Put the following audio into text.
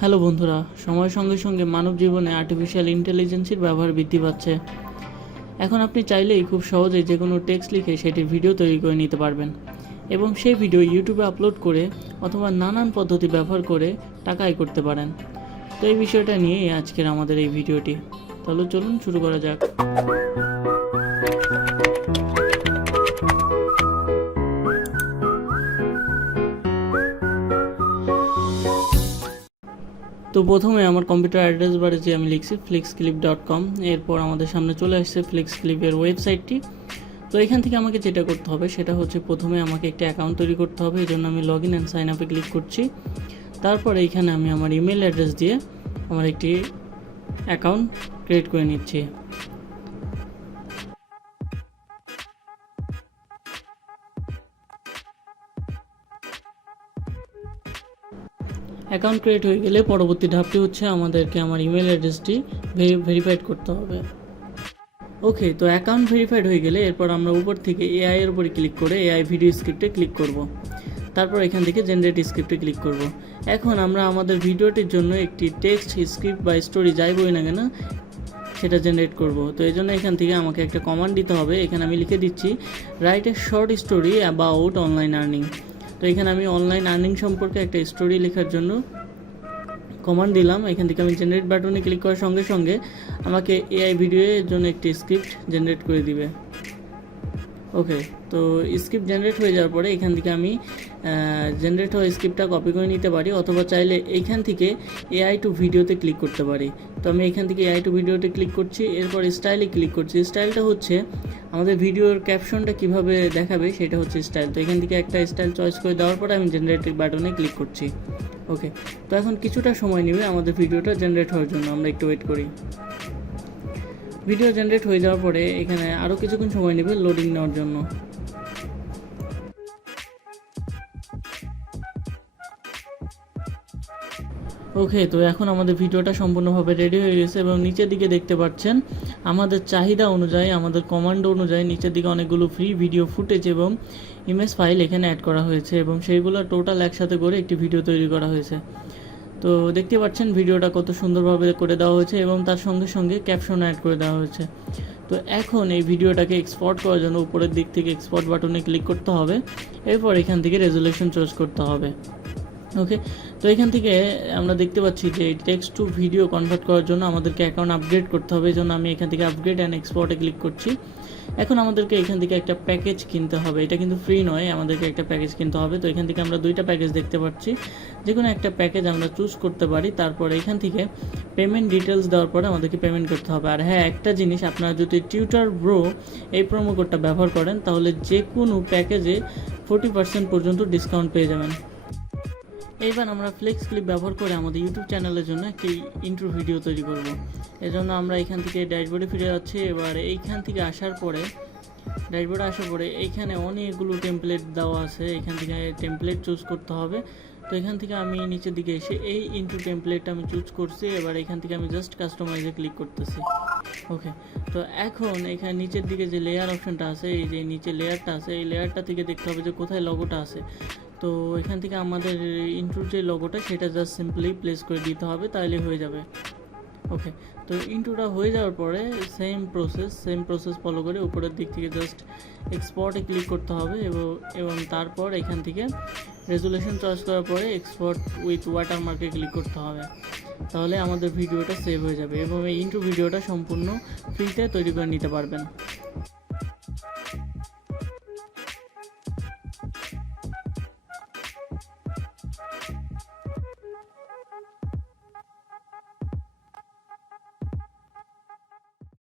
Hello বন্ধুরা, সময়ের সঙ্গে সঙ্গে মানব জীবনে আর্টিফিশিয়াল ইন্টেলিজেন্সের ব্যবহার বৃদ্ধি পাচ্ছে। এখন আপনি চাইলেই খুব সহজেই যে কোনো টেক্সট লিখে সেটির ভিডিও তৈরি করে নিতে পারবেন এবং সেই ভিডিও ইউটিউবে আপলোড করে অথবা নানান পদ্ধতি ব্যবহার করে টাকা আয় করতে পারেন। তো এই বিষয়টা নিয়েই আজকের আমাদের এই ভিডিওটি। তাহলে চলুন শুরু করা যাক। তো প্রথমে আমার কম্পিউটার অ্যাড্রেস বারে যে আমি লিখছি flexclip.com, এরপর আমাদের সামনে চলে আসছে ফ্লেক্সক্লিপের ওয়েবসাইটটি। তো এখান থেকে আমাকে যেটা করতে হবে সেটা হচ্ছে প্রথমে আমাকে একটা অ্যাকাউন্ট তৈরি করতে হবে। এই জন্য আমি লগ ইন অ্যান্ড সাইন আপে ক্লিক করছি। তারপর এইখানে আমি আমার ইমেল অ্যাড্রেস দিয়ে আমার একটি অ্যাকাউন্ট ক্রিয়েট করে নিচ্ছি। অ্যাকাউন্ট ক্রিয়েট হয়ে গেলে পরবর্তী ধাপটি হচ্ছে আমাদেরকে আমার ইমেল অ্যাড্রেসটি ভেরিফাইড করতে হবে। ওকে, তো অ্যাকাউন্ট ভেরিফাইড হয়ে গেলে এরপর আমরা উপর থেকে এআই এর উপরে ক্লিক করে এআই ভিডিও স্ক্রিপ্টে ক্লিক করব। তারপর এখান থেকে জেনারেট স্ক্রিপ্টে ক্লিক করব। এখন আমরা আমাদের ভিডিওটির জন্য একটি টেক্সট স্ক্রিপ্ট বা স্টোরি যাই বই না কেন সেটা জেনারেট করব। তো এই জন্য এখান থেকে আমাকে একটা কমান্ড দিতে হবে। এখানে আমি লিখে দিচ্ছি write a short story about online earning. তো এখানে আমি অনলাইন আর্নিং সম্পর্কে একটা স্টোরি লেখার জন্য কমান্ড দিলাম। এখান থেকে আমি জেনারেট বাটনে ক্লিক করার সঙ্গে সঙ্গে আমাকে এআই ভিডিওর জন্য একটি স্ক্রিপ্ট জেনারেট করে দিবে। ওকে, তো স্ক্রিপ্ট জেনারেট হয়ে যাওয়ার পরে এখান থেকে আমি জেনারেট হওয়া স্ক্রিপ্টটা কপি করে নিতে পারি, অথবা চাইলে এইখান থেকে এআই টু ভিডিওতে ক্লিক করতে পারি। তো আমি এখান থেকে এআই টু ভিডিওতে ক্লিক করছি, এরপর স্টাইলে ক্লিক করছি। স্টাইলটা হচ্ছে আমাদের ভিডিওর ক্যাপশনটা কিভাবে দেখাবে সেটা হচ্ছে স্টাইল। তো এখান থেকে একটা স্টাইল চয়েস করে দেওয়ার পরে আমি জেনারেট বাটনে ক্লিক করছি। ওকে, তো এখন কিছুটা সময় নেবে আমাদের ভিডিওটা জেনারেট হওয়ার জন্য, আমরা একটু ওয়েট করি। ভিডিও জেনারেট হয়ে যাওয়ার পরে এখানে আরও কিছুক্ষণ সময় নেবে লোডিং নেওয়ার জন্য। ওকে, তো এখন আমাদের ভিডিওটা সম্পূর্ণভাবে রেডি হয়ে গেছে এবং নিচের দিকে দেখতে পাচ্ছেন আমাদের চাহিদা অনুযায়ী, আমাদের কমান্ড অনুযায়ী নিচের দিকে অনেকগুলো ফ্রি ভিডিও ফুটেজ এবং ইমেজ ফাইল এখানে অ্যাড করা হয়েছে এবং সেইগুলো টোটাল একসাথে করে একটি ভিডিও তৈরি করা হয়েছে। তো দেখতে পাচ্ছেন ভিডিওটা কত সুন্দরভাবে করে দেওয়া হয়েছে এবং তার সঙ্গে সঙ্গে ক্যাপশন অ্যাড করে দেওয়া হয়েছে। তো এখন এই ভিডিওটাকে এক্সপোর্ট করার জন্য উপরের দিক থেকে এক্সপোর্ট বাটনে ক্লিক করতে হবে, এরপর এখান থেকে রেজুলেশন চুজ করতে হবে। ওকে, তো এখান থেকে আমরা দেখতে পাচ্ছি যে টেক্সট টু ভিডিও কনভার্ট করার জন্য আমাদেরকে অ্যাকাউন্ট আপগ্রেড করতে হবে। এই জন্য আমি এখান থেকে আপগ্রেড অ্যান্ড এক্সপোর্টে ক্লিক করছি। এখন আমাদেরকে এখান থেকে একটা প্যাকেজ কিনতে হবে, এটা কিন্তু ফ্রি নয়, আমাদেরকে একটা প্যাকেজ কিনতে হবে। তো এখান থেকে আমরা দুইটা প্যাকেজ দেখতে পাচ্ছি, যে কোনো একটা প্যাকেজ আমরা চুজ করতে পারি। তারপরে এখান থেকে পেমেন্ট ডিটেলস দেওয়ার পরে আমাদেরকে পেমেন্ট করতে হবে। আর হ্যাঁ, একটা জিনিস, আপনারা যদি টিউটার ব্রো এই প্রোমো কোডটা ব্যবহার করেন তাহলে যে কোনো প্যাকেজে 40% পর্যন্ত ডিসকাউন্ট পেয়ে যাবেন। এইবার আমরা ফ্লেক্সক্লিপ ব্যবহার করে আমাদের ইউটিউব চ্যানেলের জন্য একটি ইন্ট্রো ভিডিও তৈরি করব। এজন্য আমরা এখান থেকে ড্যাশবোর্ডে ফিরে যাচ্ছি। এবার এইখান থেকে আসার পরে ড্যাশবোর্ডে আসার পরে এইখানে অনেকগুলো টেমপ্লেট দেওয়া আছে, এখান থেকে টেমপ্লেট চুজ করতে হবে। তো এখান থেকে আমি নিচের দিকে এসে এই ইন্ট্রো টেমপ্লেটটা আমি চুজ করছি। এবার এখান থেকে আমি জাস্ট কাস্টমাইজে ক্লিক করতেছি। ওকে, তো এখন এখানে নিচের দিকে যে লেয়ার অপশনটা আছে, এই যে নিচে লেয়ারটা আছে, এই লেয়ারটা থেকে দেখতে হবে যে কোথায় লগোটা আছে। তো এখান থেকে আমাদের ইন্ট্রোর যে লোগোটা সেটা জাস্ট সিম্পলি প্লেস করে দিতে হবে, তাহলে হয়ে যাবে। ওকে, তো ইন্ট্রোটা হয়ে যাওয়ার পরে সেম প্রসেস ফলো করে উপরের দিক থেকে জাস্ট এক্সপোর্টে ক্লিক করতে হবে এবং তারপর এখান থেকে রেজুলেশন চয়েস করার পরে এক্সপোর্ট উইথ ওয়াটারমার্কে ক্লিক করতে হবে, তাহলে আমাদের ভিডিওটা সেভ হয়ে যাবে এবং এই ইন্ট্রো ভিডিওটা সম্পূর্ণ ফ্রিতে তৈরি করে নিতে পারবেন।